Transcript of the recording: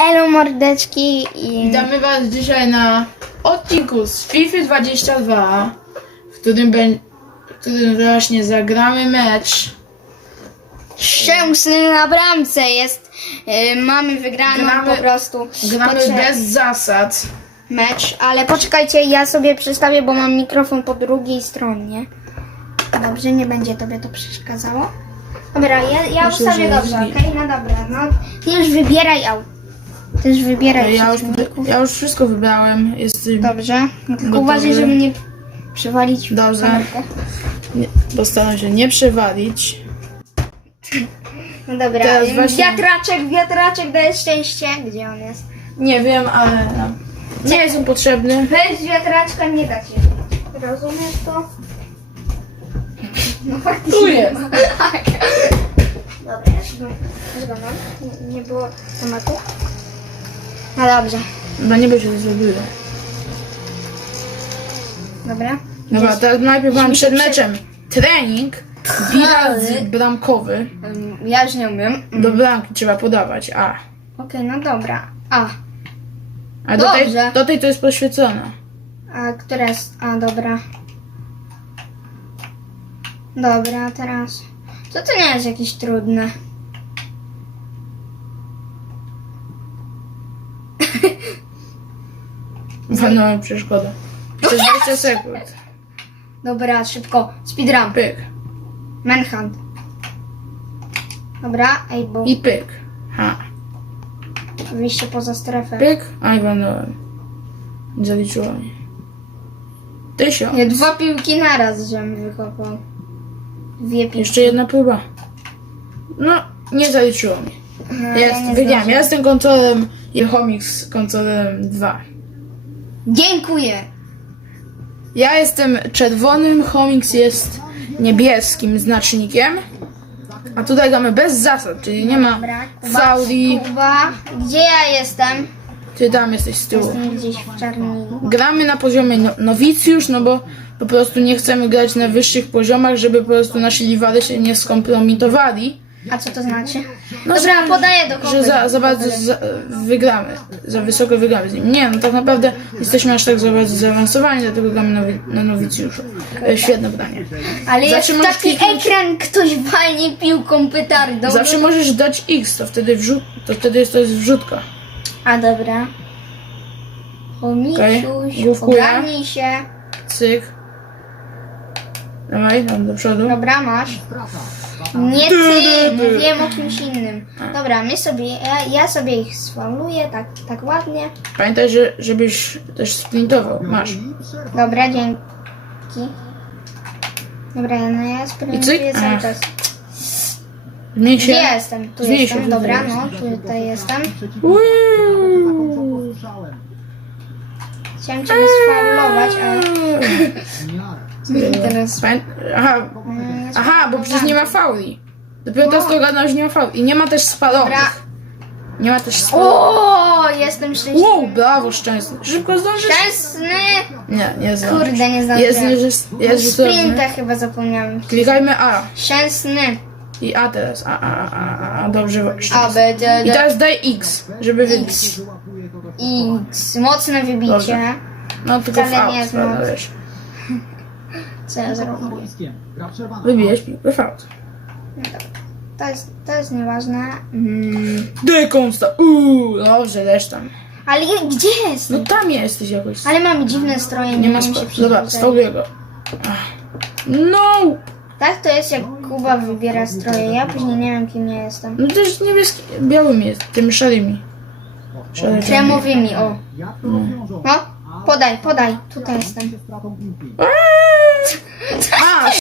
Elo mordeczki i... Witamy Was dzisiaj na odcinku z FIFA 22, w którym, bę- w którym właśnie zagramy mecz. Szczęsny na bramce jest. y, mamy wygraną Gramy- po prostu. Gramy Poczekaj, bez zasad. mecz, ale poczekajcie, ja sobie przestawię, bo mam mikrofon po drugiej stronie. Dobrze, nie będzie tobie to przeszkadzało. Dobra, ja, ja Myślę, ustawię że dobrze, okej? No dobra, no. Ty już wybieraj aut. Już wybieraj Ja już, ja już wszystko wybrałem. Jestem. Dobrze, no tylko Gotowy. uważaj, żeby nie przywalić w Dobrze. kamerkę. Nie, postaram się nie przewalić. No dobra, Teraz ym, właśnie- wiatraczek, wiatraczek daje szczęście. Gdzie on jest? Nie wiem, ale no, nie jest on potrzebny. Bez wiatraczka nie da się. Rozumiesz to? No faktycznie. Tu jest. Tak. Dobra, ja się zgadam. Nie, nie było tematu. No dobrze, Chyba nie by się zrobiło. dobra. Dobra, teraz najpierw mam przed meczem trening. Bilans bramkowy. Ym, Ja już nie umiem. Do bramki trzeba podawać. A. Okej, no dobra. A, A do tej, Dobrze. do tej to jest poświecona. a która jest? A, dobra. Dobra, teraz. To to nie jest jakieś trudne. Walnąłem przeszkodę. Jeszcze 20 sekund. Dobra, szybko. Speedrun. Pyk. Manhunt. Dobra, ej, bo I pyk. Ha. wyjście poza strefę. Pyk. A. Nie zaliczyło mi. Tysiąc. Nie, dwa piłki naraz, żem wykopał. Dwie piłki. Jeszcze jedna próba. No, nie zaliczyło mi. No, Ja ja jest, nie wiedziałem, zdążyłem. ja jestem kontrolem i Homix kontrolem 2. Dziękuję. Ja jestem czerwonym, Homix jest niebieskim znacznikiem. A tutaj gramy bez zasad, czyli nie ma Kuba. Kuba, gdzie ja jestem? Ty tam jesteś z tyłu. Jestem gdzieś w. Gramy na poziomie no, nowicjusz, no bo po prostu nie chcemy grać na wyższych poziomach, żeby po prostu nasi liwary się nie skompromitowali. A co to znaczy? No, Dobra, że- podaję do kogoś. Że za, za bardzo za, wygramy, za wysoko wygramy z nim. Nie, no tak naprawdę jesteśmy aż tak za bardzo zaawansowani, dlatego gramy na, wi- na nowicjuszu. E, świetne pytanie. Ale Zawsze możesz taki kliknąć- ekran, ktoś walnie piłką petardą. Zawsze możesz dać X, to wtedy wrzut, to wtedy jest to jest wrzutka. A dobra. Okej, główkuję. ogarnij się. Cyk. Dawaj, tam do przodu. Dobra, masz. Nie ty, mówiłem o kimś innym. Dobra, my sobie, ja, ja sobie ich sfauluję, tak, tak ładnie. Pamiętaj, że, żebyś też sprintował. Masz. Dobra, dzięki. Dobra, no ja I spróbuję cyk. cały czas. Gdzie się. jestem? Tu jestem, dobra, no, tutaj jestem. Uuu. Chciałem cię sfaulować, ale teraz... Pamię- Aha, Aha, bo przecież nie ma fauli. Dopiero teraz to ogarnąłem, że nie ma fauli. I nie ma też spalonych. Nie ma też spalonych. O, jestem szczęśliwy. Wow, brawo, szczęsny. Szybko zdążysz? Szczęsny! Nie, nie zdążysz. Kurde, nie Jest, zdążyłem. nie, że jest, że Sprinta chyba zapomniałem. Klikajmy A. Szczęsny. I A teraz. A, a, a, a, a dobrze. A, szczęsny. B, D, I D, teraz daj X, żeby wybić. X. X. Mocne wybicie. Dobrze. No tylko w Wcale nie jest. Co ja zrobię? Wybiłeś piłkę w aut. To jest, to jest nieważne. Mm. Dekonsta. Uuu, dobrze, leż tam. Ale je- gdzie jest? No tam jesteś jakoś. Ale mamy dziwne stroje, Nie nie ma mam się spa- Dobra, przyzwyczaić. sfauluję go. Ach. No! Tak to jest jak Kuba wybiera stroje. Ja później nie wiem kim ja jestem. No jest niebieski, białymi jest, tymi szarymi. Szary Kremowymi, o. No, podaj, podaj. Tutaj jestem. A,